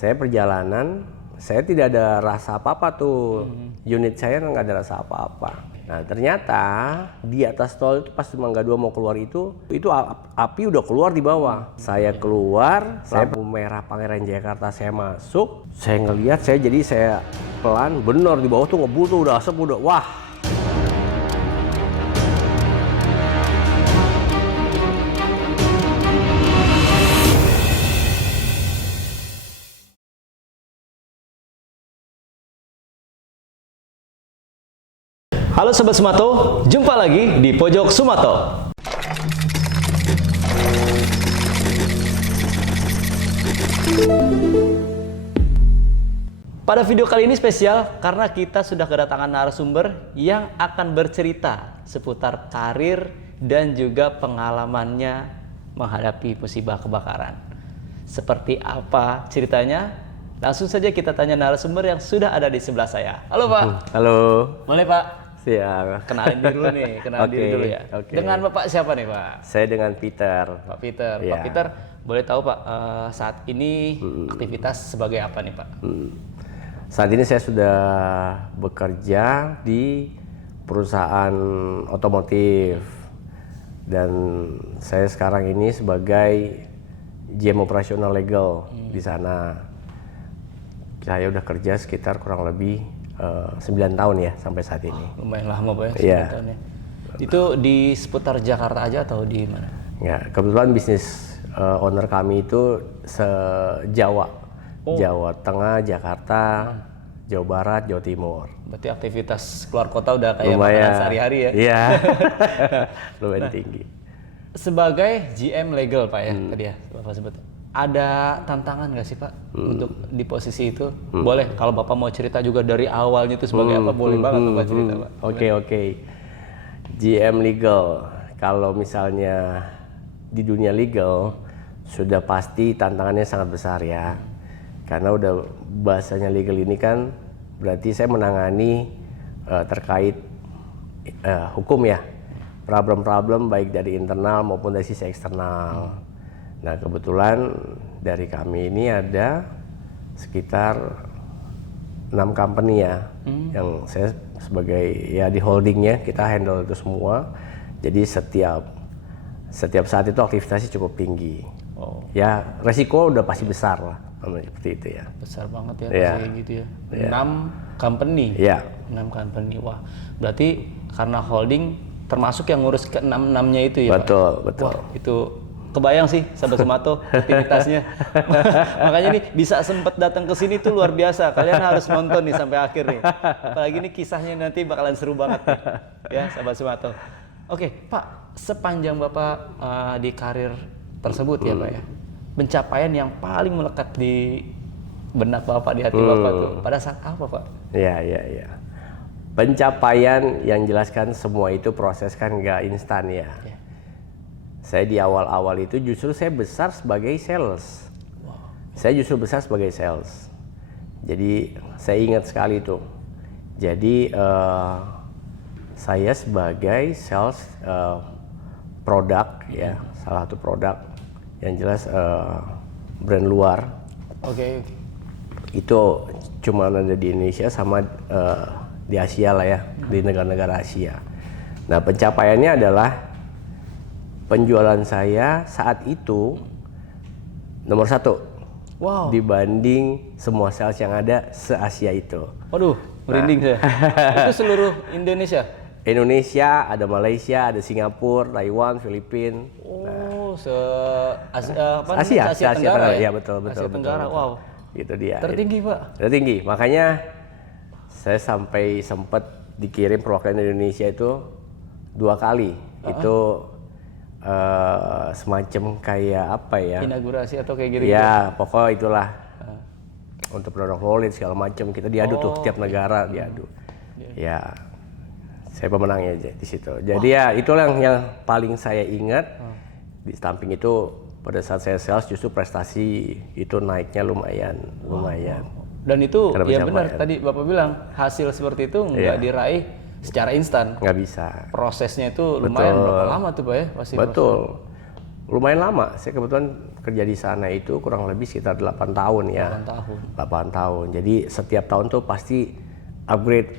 Saya perjalanan, saya tidak ada rasa apa-apa tuh. Unit saya nggak ada rasa apa-apa. Nah ternyata di atas tol itu pas Mangga 2 mau keluar itu api udah keluar di bawah. Saya keluar, saya lampu merah Pangeran Jakarta, saya masuk, saya ngelihat, saya pelan, bener di bawah tuh ngebul tuh udah asap udah, wah. Halo Sobat Sumato, jumpa lagi di Pojok Sumato. Pada video kali ini spesial karena kita sudah kedatangan narasumber yang akan bercerita seputar karir dan juga pengalamannya menghadapi musibah kebakaran. Seperti apa ceritanya? Langsung saja kita tanya narasumber yang sudah ada di sebelah saya. Halo Pak. Halo. Boleh Pak? Siap. Kenalin diri dulu nih, diri dulu ya. Dengan Bapak siapa nih Pak? Saya dengan Peter. Pak Peter. Ya. Pak Peter, boleh tahu Pak saat ini aktivitas sebagai apa nih Pak? Saat ini saya sudah bekerja di perusahaan otomotif dan saya sekarang ini sebagai GM operasional legal di sana. Saya udah kerja sekitar kurang lebih 9 tahun ya sampai saat ini. Lumayan lama Pak ya, 9 tahun ya. Itu di seputar Jakarta aja atau di mana? Ya, kebetulan bisnis owner kami itu se-Jawa. Jawa Tengah, Jakarta, Jawa Barat, Jawa Timur. Berarti aktivitas keluar kota udah kayak Lumayan. makanan sehari-hari ya? Iya, lumayan tinggi. Sebagai GM legal Pak ya, tadi ya Bapak sebut. Ada tantangan nggak sih Pak untuk di posisi itu? Boleh, kalau Bapak mau cerita juga dari awalnya itu sebagai apa, boleh banget Bapak cerita Pak. Oke. GM legal, kalau misalnya di dunia legal, sudah pasti tantangannya sangat besar ya. Karena udah bahasanya legal ini kan berarti saya menangani terkait hukum ya. Problem-problem baik dari internal maupun dari sisi eksternal. Nah kebetulan dari kami ini ada sekitar 6 company ya, yang saya sebagai ya di holdingnya kita handle itu semua. Jadi setiap saat itu aktivitasnya cukup tinggi. Ya resiko udah pasti besar lah, seperti itu ya. Besar banget ya, kayak gitu ya. 6 company. Iya. 6 company, wah. Berarti karena holding termasuk yang ngurus ke 6-6-nya itu ya Betul, Pak? betul. Wah, itu kebayang sih Sobat Sumato aktivitasnya. Makanya nih bisa sempet datang ke sini tuh luar biasa. Kalian harus nonton nih sampai akhir nih. Apalagi nih kisahnya nanti bakalan seru banget nih. Ya Sobat Sumato. Oke Pak, sepanjang Bapak di karir tersebut ya Pak ya, pencapaian yang paling melekat di benak Bapak, di hati Bapak tuh pada saat apa Pak? Iya. Pencapaian yang jelaskan semua itu proses kan nggak instan ya. Saya di awal-awal itu justru saya besar sebagai sales. Saya justru besar sebagai sales. Jadi saya ingat sekali itu. Jadi saya sebagai sales produk ya, salah satu produk yang jelas brand luar. Oke. Itu cuma ada di Indonesia sama di Asia lah ya, di negara-negara Asia. Nah pencapaiannya adalah penjualan saya saat itu nomor 1 dibanding semua sales yang ada se-Asia itu. Waduh, merinding saya. Itu seluruh Indonesia? Indonesia, ada Malaysia, ada Singapura, Taiwan, Filipina. Asia Tenggara ya, betul. Tenggara, wow. Itu dia. Tertinggi Pak. Tertinggi, makanya saya sampai sempat dikirim perwakilan Indonesia itu 2 kali. Itu semacam kayak apa ya? Inaugurasi atau kayak gitu? Ya, pokoknya itulah. Untuk produk knowledge segala macam kita diadu tuh, tiap negara diadu. Ya, saya pemenangnya aja di situ. Jadi ya itulah yang paling saya ingat. Di samping itu pada saat saya sales justru prestasi itu naiknya lumayan. Dan itu ya benar tadi Bapak bilang hasil seperti itu nggak diraih secara instan. Nggak bisa. Prosesnya itu lumayan berapa lama tuh Pak ya? Betul. lumayan lama. Saya kebetulan kerja di sana itu kurang lebih sekitar 8 tahun ya. 8 tahun. Jadi setiap tahun tuh pasti upgrade,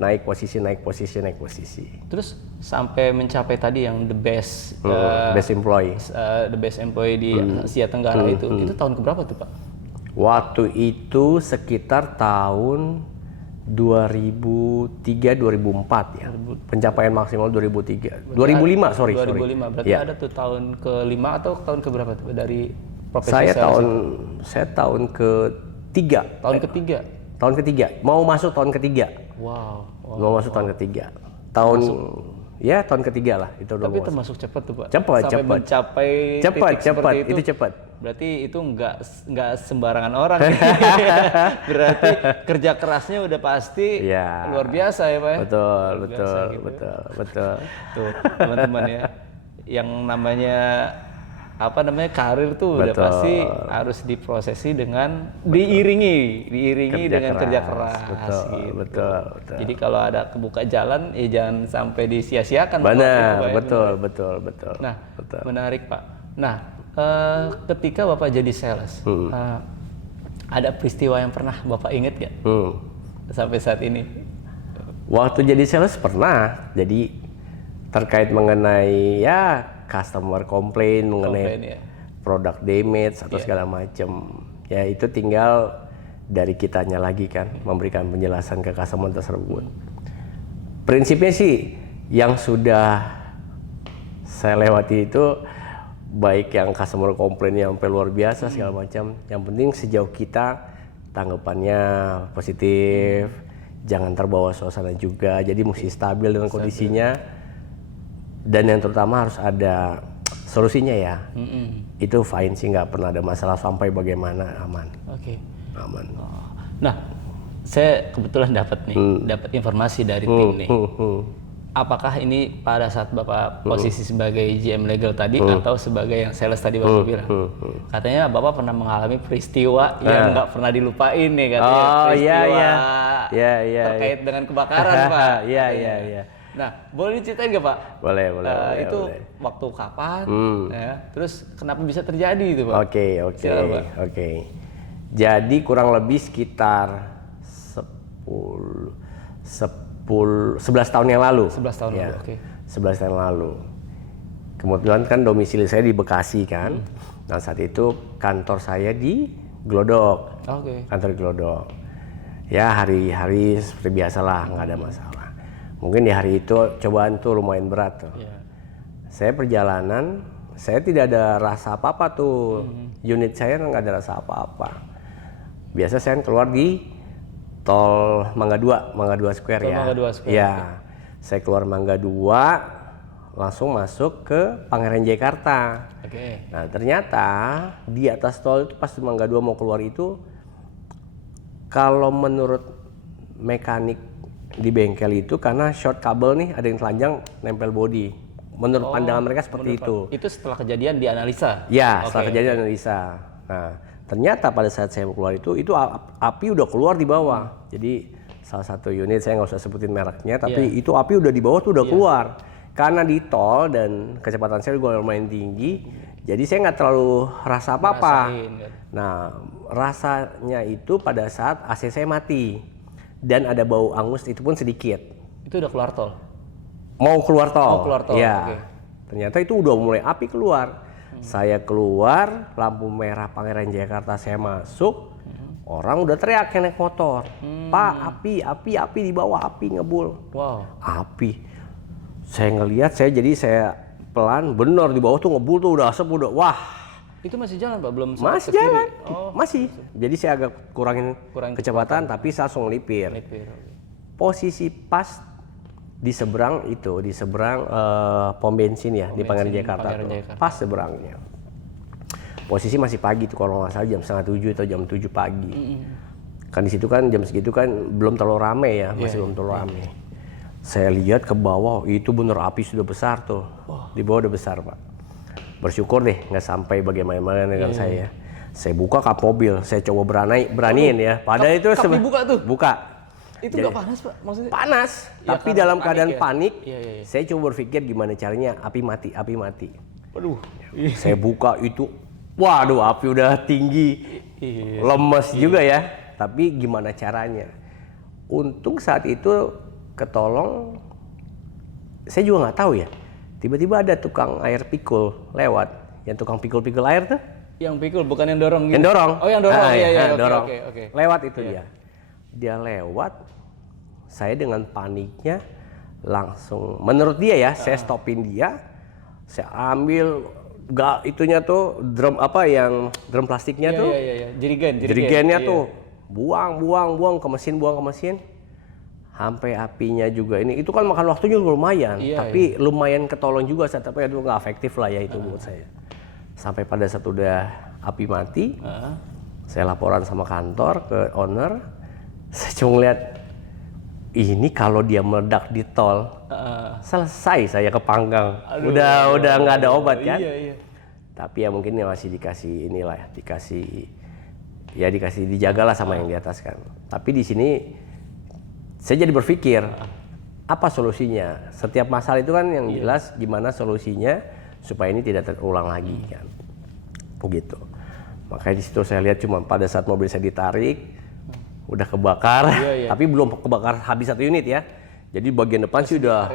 naik posisi. Terus sampai mencapai tadi yang the best Best employee. the best employee di Asia Tenggara itu tahun keberapa tuh Pak? Waktu itu sekitar tahun 2003-2004 ya. Pencapaian maksimal 2005, sorry. 2005, berarti Ya. ada tuh tahun ke-5 atau tahun keberapa tuh dari profesi Saya sales? tahun ketiga. Tahun ketiga. Tahun ketiga. Mau masuk tahun ketiga. Wow. Mau masuk tahun ketiga. Tahun ketiga lah itu udah Tapi mau termasuk cepat tuh Pak. Cepat, Sampai cepat. mencapai Cepat, titik seperti itu. itu cepat. Berarti itu nggak sembarangan orang. Berarti kerja kerasnya udah pasti Iya. luar biasa ya Pak ya. Betul. Tuh teman-teman ya, yang namanya karir tuh udah Betul. pasti harus diprosesi dengan diiringi dengan kerja keras. Betul. Jadi kalau ada kebuka jalan, jangan sampai disia-siakan. Benar, Pak, ya. betul. Nah, menarik Pak. Nah, ketika Bapak jadi sales, ada peristiwa yang pernah Bapak inget gak sampai saat ini? Waktu jadi sales pernah. Jadi terkait mengenai ya customer complain mengenai ya. product damage atau segala macam. Ya itu tinggal dari kitanya lagi kan memberikan penjelasan ke customer tersebut. Prinsipnya sih yang sudah saya lewati itu baik yang customer complain yang sampai luar biasa segala macam. Yang penting sejauh kita tanggapannya positif, jangan terbawa suasana juga. Jadi mesti stabil dengan kondisinya. Dan yang terutama harus ada solusinya ya. Itu fine sih, nggak pernah ada masalah sampai bagaimana, aman. Oke. Aman. Nah, saya kebetulan dapat informasi dari tim nih. Apakah ini pada saat Bapak posisi sebagai GM legal tadi atau sebagai yang sales tadi Bapak bilang? Katanya Bapak pernah mengalami peristiwa yang nggak pernah dilupain nih katanya. Peristiwa terkait dengan kebakaran Pak. Iya. Nah, boleh diceritain nggak Pak? Boleh. Itu waktu kapan? Ya, terus kenapa bisa terjadi itu Pak? Oke. Jadi kurang lebih sekitar 11 tahun yang lalu. 11 tahun lalu, oke. 11 tahun lalu. Kebetulan kan domisili saya di Bekasi kan. Nah saat itu kantor saya di Glodok. Kantor di Glodok. Ya hari-hari seperti biasalah, nggak ada masalah. Mungkin di hari itu cobaan tuh lumayan berat tuh. Saya perjalanan, saya tidak ada rasa apa-apa tuh. Unit saya nggak ada rasa apa-apa. Biasa saya keluar di tol Mangga 2 Square ya. Mangga 2 Square. Ya, saya keluar Mangga 2, langsung masuk ke Pangeran Jakarta. Nah ternyata di atas tol itu pas di Mangga 2 mau keluar itu, kalau menurut mekanik di bengkel itu karena short kabel nih ada yang telanjang nempel body. Menurut pandangan mereka seperti itu. Itu setelah kejadian dianalisa? Ya, setelah kejadian analisa. Nah, ternyata pada saat saya mau keluar itu api udah keluar di bawah. Jadi salah satu unit, saya nggak usah sebutin mereknya, tapi itu api udah di bawah tuh udah keluar. Karena di tol dan kecepatan saya juga lumayan tinggi, jadi saya nggak terlalu rasa apa-apa. Nah, rasanya itu pada saat AC saya mati. Dan ada bau angus itu pun sedikit. Itu udah keluar tol? Mau keluar tol. Ya. Ternyata itu udah mulai api keluar. Saya keluar, lampu merah Pangeran Jakarta saya masuk. Orang udah teriak naik motor. Pak, api di bawah, api ngebul. Wow. Api. Saya ngelihat, saya pelan, bener di bawah tuh ngebul tuh udah asap udah. Wah. Itu masih jalan Pak? Belum masih jalan. Masih. Jadi saya agak kurangin kecepatan tapi saya langsung lipir. Posisi pas di seberang pom bensin ya, di Pangeran Jakarta. Pas seberangnya. Posisi masih pagi tuh kalau nggak salah jam 6:30 atau jam 7 pagi. Kan di situ kan jam segitu kan belum terlalu rame ya, masih belum terlalu rame. Saya lihat ke bawah, itu bener api sudah besar tuh. Di bawah udah besar Pak. Bersyukur deh nggak sampai bagaimana dengan saya. Saya buka kap mobil, saya coba beraniin ya. Padahal itu dibuka tuh? Buka. Itu nggak panas Pak? Maksudnya? Panas, tapi dalam keadaan panik, saya coba berpikir gimana caranya api mati. Waduh. Saya buka itu, waduh api udah tinggi, lemes juga ya. Tapi gimana caranya? Untung saat itu ketolong, saya juga nggak tahu ya. Tiba-tiba ada tukang air pikul lewat, yang tukang pikul-pikul air tuh. Yang pikul bukan yang dorong gitu. Yang dorong. Oh, yang dorong. Iya, iya, oke, dorong. oke. Lewat itu dia. Dia lewat, saya dengan paniknya langsung, menurut dia ya, saya stopin dia, saya ambil itunya tuh drum drum plastiknya tuh. Iya. Jerigennya tuh buang ke mesin. Sampai apinya juga ini, itu kan makan waktunya lumayan, tapi lumayan ketolong juga, tapi itu nggak efektif lah ya itu buat saya. Sampai pada saat udah api mati, saya laporan sama kantor ke owner, saya cuma lihat ini kalau dia meledak di tol, selesai saya kepanggang. Udah nggak ada obat kan? Iya. Tapi ya mungkin masih dikasih inilah, dikasih dijagalah sama yang di atas kan. Tapi di sini saya jadi berpikir, apa solusinya? Setiap masalah itu kan yang jelas gimana solusinya supaya ini tidak terulang lagi kan. Begitu. Makanya di situ saya lihat cuma pada saat mobil saya ditarik, udah kebakar, tapi belum kebakar habis satu unit ya. Jadi bagian depan sih udah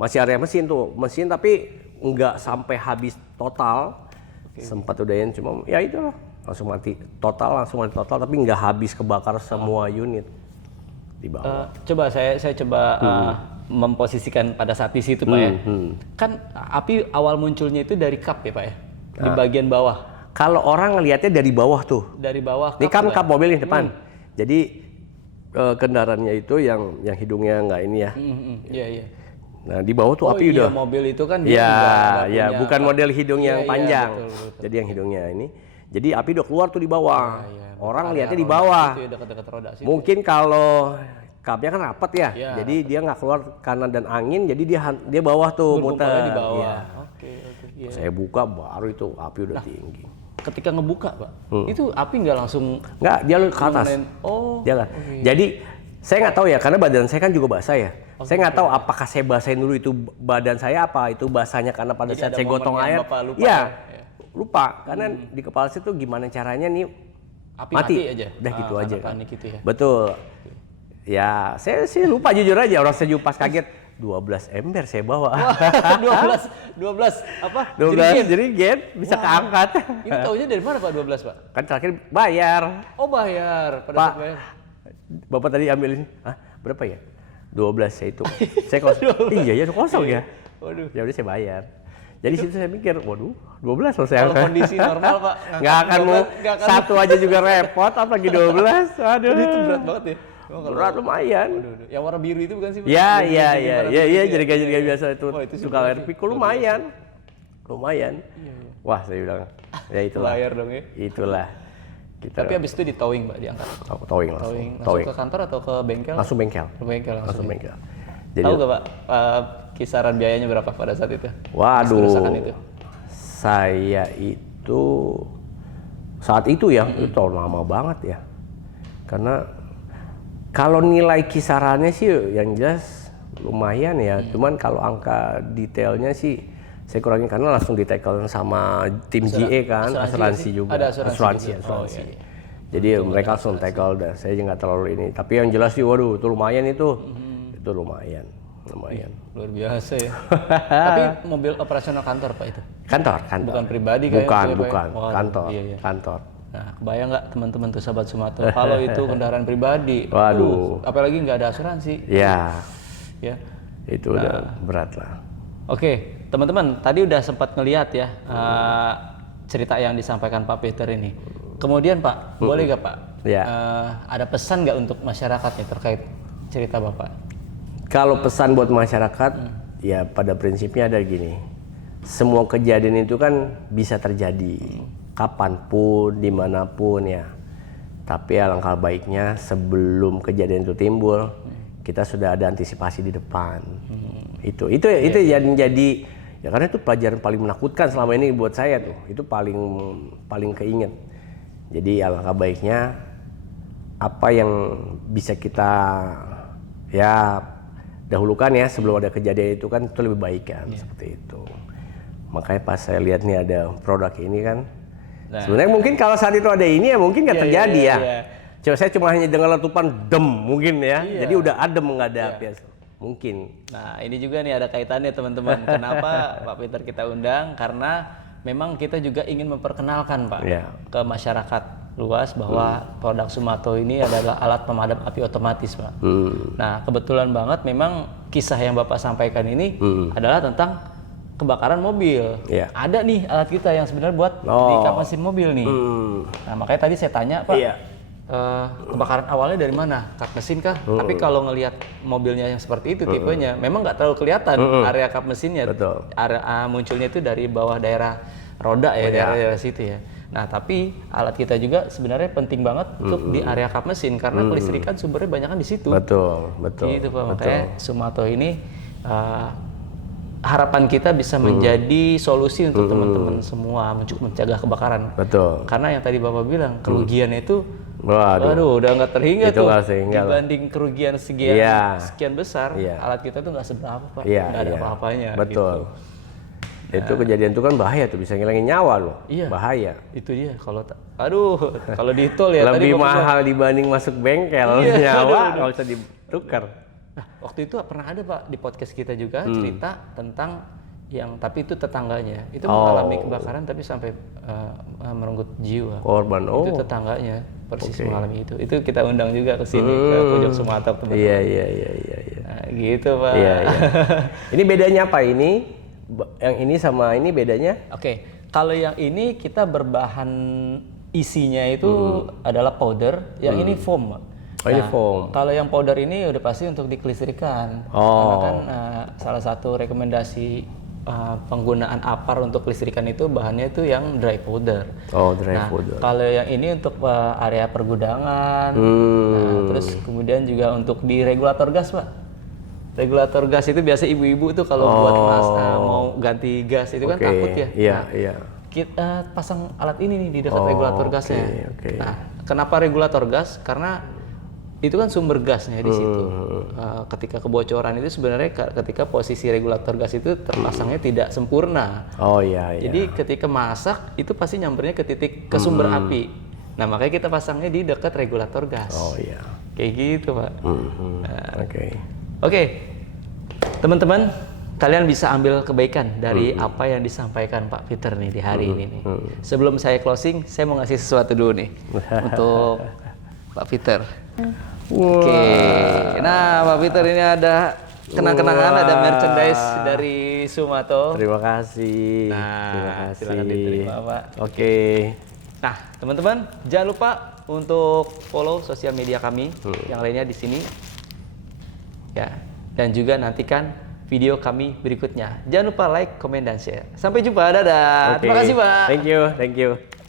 masih area mesin tapi nggak sampai habis total. Sempat udahin cuma ya itu loh, langsung mati total tapi nggak habis kebakar semua unit. Coba saya coba memposisikan pada saat di situ Pak ya. Kan api awal munculnya itu dari kap ya Pak ya, di bagian bawah. Kalau orang ngelihatnya dari bawah tuh. Dari bawah. Ini kan kap mobil di depan. Jadi kendaraannya itu yang hidungnya nggak ini ya. Iya. Nah di bawah tuh api udah. Mobil itu kan dia bukan model hidung yang panjang. Betul. Jadi yang hidungnya ini. Jadi api udah keluar tuh di bawah. Orang lihatnya di bawah. Dekat-dekat roda situ. Mungkin kalau kapnya kan rapat ya. Jadi dia nggak keluar kanan dan angin. Jadi dia bawah tuh muter. Di bawah. Ya. Oke. Saya buka baru itu api udah tinggi. Ketika ngebuka Pak, itu api nggak langsung? Nggak, dia ke atas. Dia kan. Jadi saya nggak tahu ya, karena badan saya kan juga basah ya. Saya nggak tahu apakah saya basahin dulu itu badan saya, apa itu basahnya karena pada saat saya gotong air. Lupa. Karena di kepala saya tuh gimana caranya nih api mati aja. Udah gitu aja. Panik gitu ya. Betul. Ya, saya sih lupa jujur aja. Orang saya juga pas kaget 12 ember saya bawa. 12 apa? 12 jerigen bisa keangkat. Ini taunya dari mana Pak 12 Pak? Kan terakhir bayar. Oh bayar. Pak, Bapak tadi ambil ini. Hah? Berapa ya? 12 saya itu. Saya kosong. Iya ya kosong ya. Waduh. Ya udah saya bayar. Jadi situ saya mikir, waduh 12 loh saya. Kalau kondisi normal Pak. Nggak akan mau satu aja juga repot, apalagi 12. Aduh. Itu berat banget ya. Berat lumayan. Yang warna biru itu bukan sih? Iya, jerigen biasa itu. Suka air pikul lumayan. Wah, saya bilang, ya itulah. Bayar dong ya. Itulah. Tapi habis itu di towing Mbak, diangkat. Towing langsung ke kantor atau ke bengkel? Langsung bengkel. Ke bengkel langsung. Jadi, tahu nggak Pak, kisaran biayanya berapa pada saat itu? Waduh. Saya itu saat itu ya, itu lama banget ya. Karena kalau nilai kisarannya sih yang jelas lumayan ya. Cuman kalau angka detailnya sih saya kurangin karena langsung ditackle sama tim GE kan, asuransi juga. Ada asuransi. Iya. Jadi mereka langsung tackle dah. Saya juga nggak terlalu ini. Tapi yang jelas sih, waduh, itu lumayan itu. Itu lumayan. Luar biasa ya. Tapi mobil operasional kantor Pak itu? Kantor. Bukan pribadi kayak Bukan. Wow, Kantor. Iya. Kantor. Nah, kebayang nggak teman-teman tuh sahabat Sumato, kalau itu kendaraan pribadi, waduh, apalagi nggak ada asuransi. Ya. Itu udah berat lah. Oke, teman-teman, tadi udah sempat ngelihat ya cerita yang disampaikan Pak Peter ini. Kemudian Pak, boleh nggak Pak? Ya. Ada pesan nggak untuk masyarakat nih terkait cerita Bapak? Kalau pesan buat masyarakat, ya pada prinsipnya ada gini. Semua kejadian itu kan bisa terjadi. Kapanpun, dimanapun ya. Tapi alangkah baiknya sebelum kejadian itu timbul, kita sudah ada antisipasi di depan. Itu yang jadi ya, karena itu pelajaran paling menakutkan selama ini buat saya tuh. Itu paling keinget. Jadi alangkah baiknya apa yang bisa kita ya dahulukan ya sebelum ada kejadian itu kan itu lebih baik kan, seperti itu. Makanya pas saya lihat nih ada produk ini kan, Nah. sebenarnya mungkin kalau saat itu ada ini ya mungkin nggak Iya, terjadi iya, ya. iya. Saya cuma hanya dengar letupan dem mungkin ya, Iya. jadi udah adem nggak ada api mungkin. Nah, ini juga nih ada kaitannya teman-teman. Kenapa Pak Peter kita undang? Karena memang kita juga ingin memperkenalkan Pak Iya. ke masyarakat luas bahwa produk Sumato ini adalah alat pemadam api otomatis Pak. Nah, kebetulan banget memang kisah yang Bapak sampaikan ini adalah tentang kebakaran mobil. Iya. Ada nih alat kita yang sebenarnya buat di kap mesin mobil nih. Nah, makanya tadi saya tanya Pak, Iya. kebakaran awalnya dari mana? Kap mesin kah? Tapi kalau ngelihat mobilnya yang seperti itu tipenya, memang nggak terlalu kelihatan area kap mesinnya. Betul. Area munculnya itu dari bawah daerah roda ya, daerah situ ya. Nah, tapi alat kita juga sebenarnya penting banget untuk di area kap mesin karena kelistrikan sumbernya banyak kan di situ. Betul, betul. Gitu Pak, makanya Sumato ini harapan kita bisa menjadi solusi untuk teman-teman semua mencegah kebakaran. Betul. Karena yang tadi Bapak bilang kerugiannya itu Waduh. udah nggak terhingga Itu tuh. nggak terhingga lah. Dibanding kerugian sekian Iya. sekian besar, Iya. alat kita tuh nggak seberapa Pak. Iya, Nggak ada iya. apa-apanya. Betul. Gitu. Itu kejadian itu kan bahaya tuh, bisa ngilangin nyawa loh. Iya. Bahaya. Itu dia kalau kalau di tol ya tadi Lebih Bapak bilang. mahal dibanding masuk bengkel. Iya, Nyawa nggak usah ditukar. Nah, waktu itu pernah ada Pak di podcast kita juga cerita tentang yang tapi itu tetangganya itu mengalami kebakaran tapi sampai merenggut jiwa. Korban. Itu tetangganya persis mengalami itu. Itu kita undang juga ke sini ke pojok Sumatera teman-teman. Iya. Nah, gitu Pak. Iya. Ini bedanya apa ini? Yang ini sama ini bedanya? Oke, kalau yang ini kita berbahan isinya itu adalah powder, yang ini foam. Oh, ini foam. Kalau yang powder ini udah pasti untuk dikelistrikan. Karena kan salah satu rekomendasi penggunaan APAR untuk kelistrikan itu bahannya itu yang dry powder. Oh, dry powder. Kalau yang ini untuk area pergudangan, nah, terus kemudian juga untuk di regulator gas Pak. Regulator gas itu biasa ibu-ibu tuh kalau buat mau ganti gas itu kan takut ya. Iya, iya. Kita pasang alat ini nih di dekat regulator gasnya. oke. Nah, kenapa regulator gas? Karena itu kan sumber gasnya di situ. Ketika kebocoran itu sebenarnya ketika posisi regulator gas itu terpasangnya tidak sempurna. Oh iya. Jadi ketika masak itu pasti nyampernya ke titik ke sumber api. Nah, makanya kita pasangnya di dekat regulator gas. Oh iya. Kayak gitu, Pak. Oke. Oke, teman-teman, kalian bisa ambil kebaikan dari apa yang disampaikan Pak Peter nih di hari ini nih. Sebelum saya closing, saya mau ngasih sesuatu dulu nih untuk Pak Peter. Oke, nah Pak Peter ini ada kenang-kenangan, ada merchandise dari Sumato. Terima kasih. Nah, Terima kasih. silakan diterima, Pak. Oke. Nah, teman-teman, jangan lupa untuk follow sosial media kami yang lainnya di sini. Ya, dan juga nantikan video kami berikutnya. Jangan lupa like, comment, dan share. Sampai jumpa, dadah. Oke. Terima kasih, Pak. Thank you.